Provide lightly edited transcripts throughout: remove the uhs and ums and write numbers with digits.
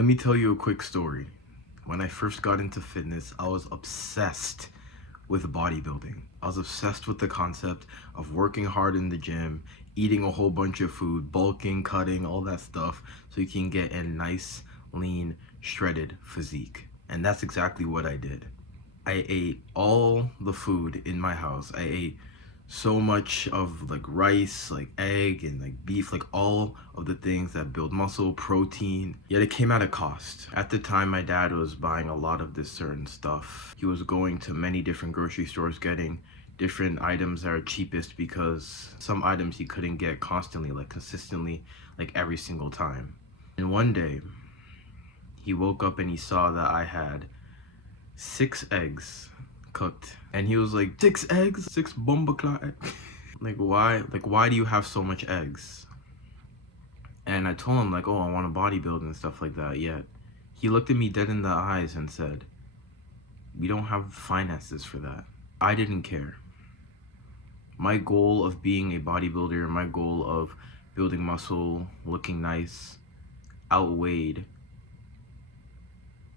Let me tell you a quick story. When I first got into fitness, I was obsessed with bodybuilding. I was obsessed with the concept of working hard in the gym, eating a whole bunch of food, bulking, cutting, all that stuff, so you can get a nice, lean, shredded physique. And that's exactly what I did. I ate all the food in my house. I ate so much of like rice, like egg, and like beef, like all of the things that build muscle, protein. Yet it came at a cost. At the time, my dad was buying a lot of this certain stuff. He was going to many different grocery stores, getting different items that are cheapest because some items he couldn't get constantly, like consistently, like every single time. And one day, he woke up and he saw that I had 6 eggs cooked, and he was like, 6 eggs, 6 bomba eggs. Why do you have so much eggs? And I told him like, oh, I want to bodybuild and stuff like that. Yet he looked at me dead in the eyes and said, we don't have finances for that. I didn't care. My goal of being a bodybuilder, my goal of building muscle, looking nice, outweighed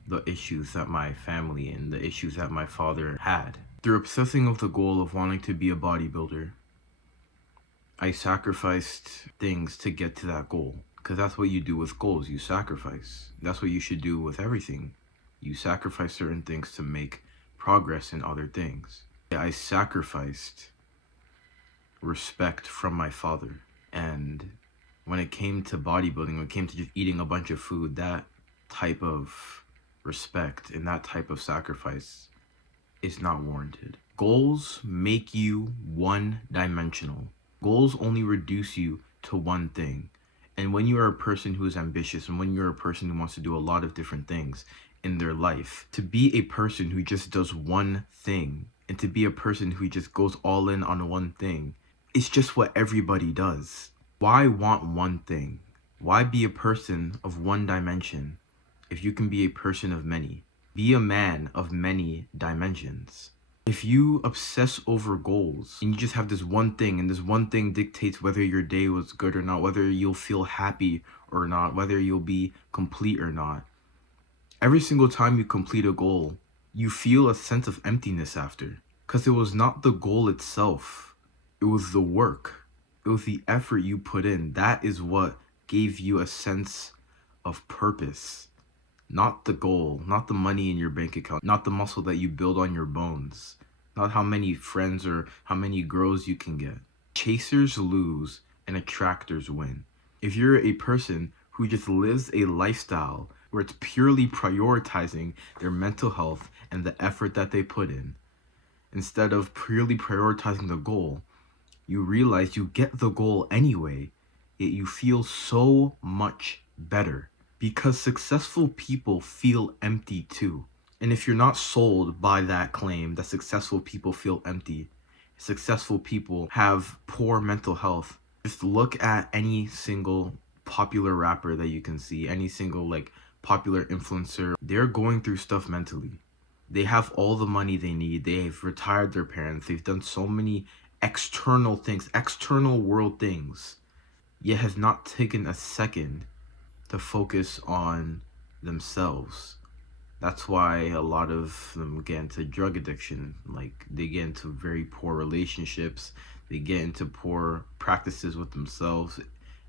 the issues that my family and the issues that my father had. Through obsessing with the goal of wanting to be a bodybuilder, I sacrificed things to get to that goal. Because that's what you do with goals, you sacrifice. That's what you should do with everything. You sacrifice certain things to make progress in other things. I sacrificed respect from my father. And when it came to bodybuilding, when it came to just eating a bunch of food, that type of respect and that type of sacrifice is not warranted. Goals make you one-dimensional. Goals only reduce you to one thing. And when you are a person who is ambitious, and when you're a person who wants to do a lot of different things in their life, to be a person who just does one thing, and to be a person who just goes all in on one thing, it's just what everybody does. Why want one thing? Why be a person of one dimension if you can be a person of many? Be a man of many dimensions. If you obsess over goals and you just have this one thing, and this one thing dictates whether your day was good or not, whether you'll feel happy or not, whether you'll be complete or not, every single time you complete a goal, you feel a sense of emptiness after. Because it was not the goal itself, it was the work, it was the effort you put in. That is what gave you a sense of purpose. Not the goal, not the money in your bank account, not the muscle that you build on your bones, not how many friends or how many girls you can get. Chasers lose and attractors win. If you're a person who just lives a lifestyle where it's purely prioritizing their mental health and the effort that they put in, instead of purely prioritizing the goal, you realize you get the goal anyway, yet you feel so much better. Because successful people feel empty too. And if you're not sold by that claim that successful people feel empty, successful people have poor mental health, just look at any single popular rapper that you can see, any single like popular influencer. They're going through stuff mentally. They have all the money they need. They've retired their parents. They've done so many external things, external world things, yet has not taken a second to focus on themselves. That's why a lot of them get into drug addiction. Like, they get into very poor relationships. They get into poor practices with themselves.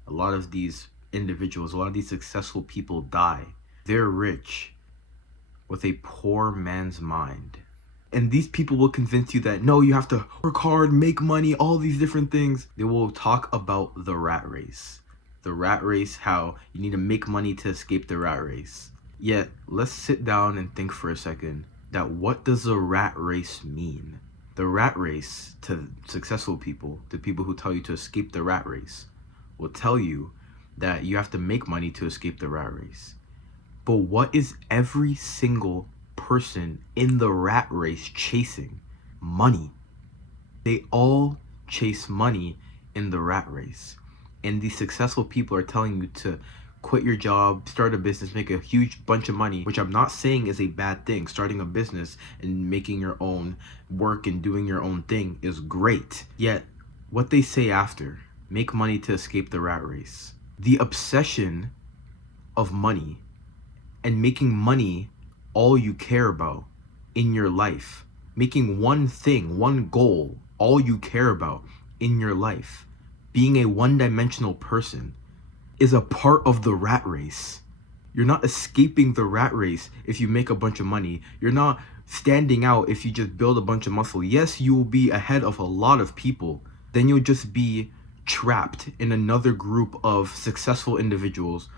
A lot of these individuals, a lot of these successful people die. They're rich with a poor man's mind. And these people will convince you that, no, you have to work hard, make money, all these different things. They will talk about the rat race. The rat race, how you need to make money to escape the rat race. Yet, let's sit down and think for a second that what does a rat race mean? The rat race, to successful people, to people who tell you to escape the rat race, will tell you that you have to make money to escape the rat race. But what is every single person in the rat race chasing? Money. They all chase money in the rat race. And these successful people are telling you to quit your job, start a business, make a huge bunch of money, which I'm not saying is a bad thing. Starting a business and making your own work and doing your own thing is great. Yet, what they say after, make money to escape the rat race. The obsession of money and making money all you care about in your life, making one thing, one goal, all you care about in your life, being a one-dimensional person is a part of the rat race. You're not escaping the rat race if you make a bunch of money. You're not standing out if you just build a bunch of muscle. Yes, you will be ahead of a lot of people. Then you'll just be trapped in another group of successful individuals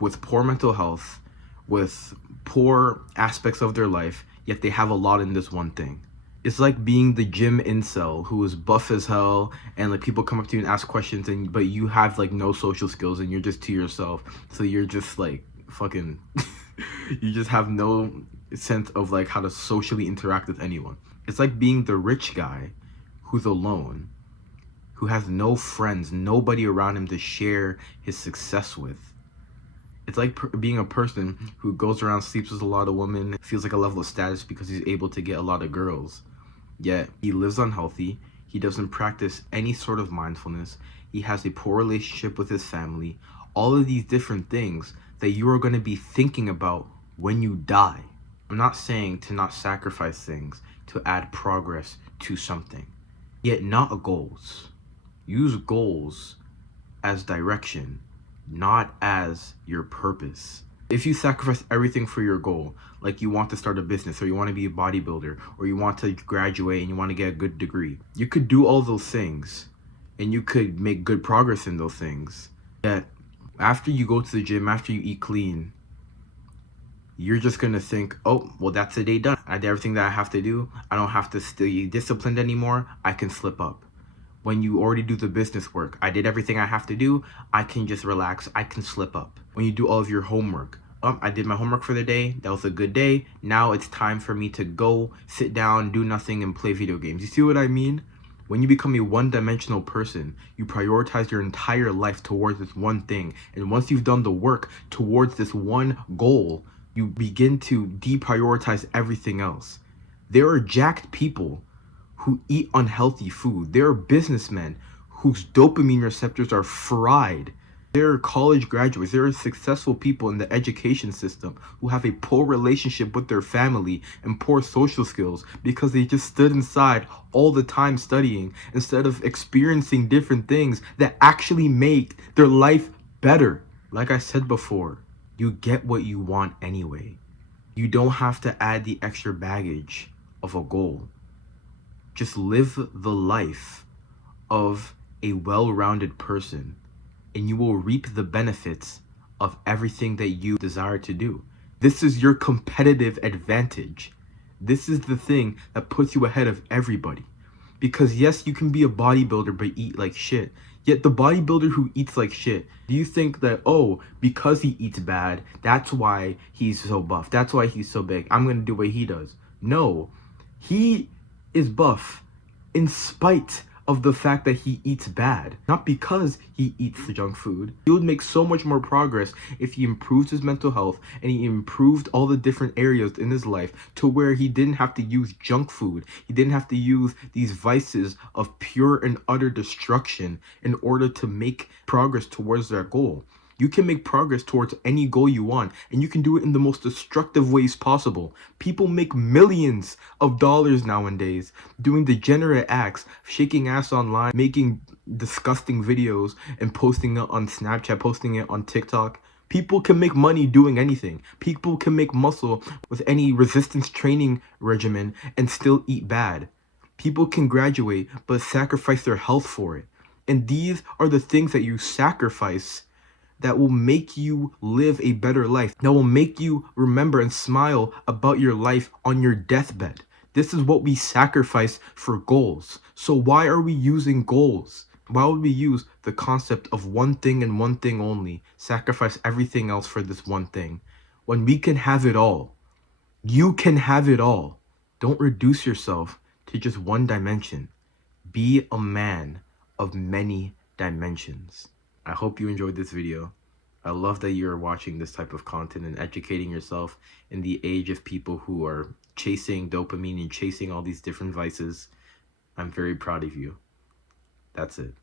with poor mental health, with poor aspects of their life, yet they have a lot in this one thing. It's like being the gym incel who is buff as hell, and like people come up to you and ask questions, and but you have like no social skills and you're just to yourself. So you're just like fucking you just have no sense of like how to socially interact with anyone. It's like being the rich guy who's alone, who has no friends, nobody around him to share his success with. It's like being a person who goes around, sleeps with a lot of women, feels like a level of status because he's able to get a lot of girls. Yet he lives unhealthy, he doesn't practice any sort of mindfulness, he has a poor relationship with his family, all of these different things that you are going to be thinking about when you die. I'm not saying to not sacrifice things to add progress to something, yet not goals. Use goals as direction, not as your purpose. If you sacrifice everything for your goal, like you want to start a business, or you want to be a bodybuilder, or you want to graduate and you want to get a good degree, you could do all those things and you could make good progress in those things. Yet after you go to the gym, after you eat clean, you're just gonna think, oh, well, that's the day done. I did everything that I have to do. I don't have to stay disciplined anymore. I can slip up. When you already do the business work, I did everything I have to do. I can just relax. I can slip up. When you do all of your homework, I did my homework for the day. That was a good day. Now it's time for me to go sit down, do nothing, and play video games. You see what I mean? When you become a one-dimensional person, you prioritize your entire life towards this one thing. And once you've done the work towards this one goal, you begin to deprioritize everything else. There are jacked people who eat unhealthy food. There are businessmen whose dopamine receptors are fried. There are college graduates. There are successful people in the education system who have a poor relationship with their family and poor social skills because they just stood inside all the time studying instead of experiencing different things that actually make their life better. Like I said before, you get what you want anyway. You don't have to add the extra baggage of a goal. Just live the life of a well-rounded person, and you will reap the benefits of everything that you desire to do. This is your competitive advantage. This is the thing that puts you ahead of everybody. Because yes, you can be a bodybuilder but eat like shit. Yet the bodybuilder who eats like shit, do you think that, oh, because he eats bad, that's why he's so buff, that's why he's so big, I'm gonna do what he does? No, he is buff in spite of the fact that he eats bad, not because he eats the junk food. He would make so much more progress if he improved his mental health and he improved all the different areas in his life to where he didn't have to use junk food. He didn't have to use these vices of pure and utter destruction in order to make progress towards that goal. You can make progress towards any goal you want, and you can do it in the most destructive ways possible. People make millions of dollars nowadays doing degenerate acts, shaking ass online, making disgusting videos, and posting it on Snapchat, posting it on TikTok. People can make money doing anything. People can make muscle with any resistance training regimen and still eat bad. People can graduate but sacrifice their health for it. And these are the things that you sacrifice that will make you live a better life, that will make you remember and smile about your life on your deathbed. This is what we sacrifice for goals. So why are we using goals? Why would we use the concept of one thing and one thing only, sacrifice everything else for this one thing, when we can have it all? You can have it all. Don't reduce yourself to just one dimension. Be a man of many dimensions. I hope you enjoyed this video. I love that you're watching this type of content and educating yourself in the age of people who are chasing dopamine and chasing all these different vices. I'm very proud of you. That's it.